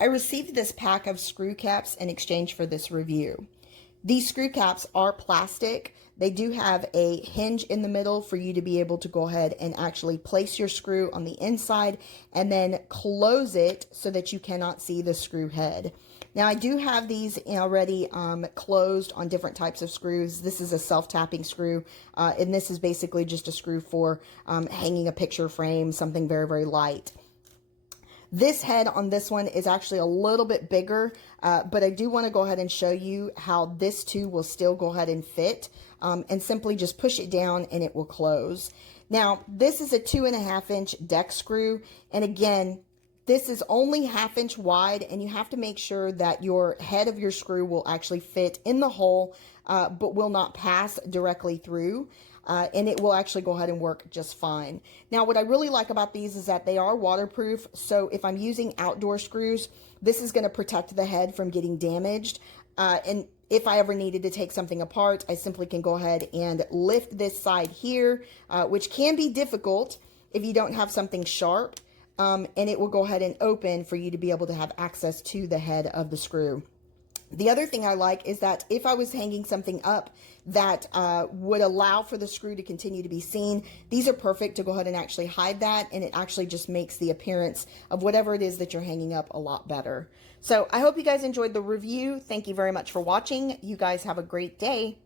I received this pack of screw caps in exchange for this review. These screw caps are plastic. They do have a hinge in the middle for you to be able to go ahead and actually place your screw on the inside and then close it so that you cannot see the screw head. Now I do have these already closed on different types of screws. This is a self-tapping screw, and this is basically just a screw for hanging a picture frame, something very, very light. This head on this one is actually a little bit bigger, but I do want to go ahead and show you how this too will still go ahead and fit, and simply just push it down and it will close. Now, this is a 2.5 inch deck screw, and again, this is only 1/2 inch wide, and you have to make sure that your head of your screw will actually fit in the hole, but will not pass directly through. And it will actually go ahead and work just fine. Now, what I really like about these is that they are waterproof. So if I'm using outdoor screws, this is going to protect the head from getting damaged. And if I ever needed to take something apart, I simply can go ahead and lift this side here, which can be difficult if you don't have something sharp. And it will go ahead and open for you to be able to have access to the head of the screw. The other thing I like is that if I was hanging something up that would allow for the screw to continue to be seen, these are perfect to go ahead and actually hide that, and it actually just makes the appearance of whatever it is that you're hanging up a lot better. So I hope you guys enjoyed the review. Thank you very much for watching. You guys have a great day.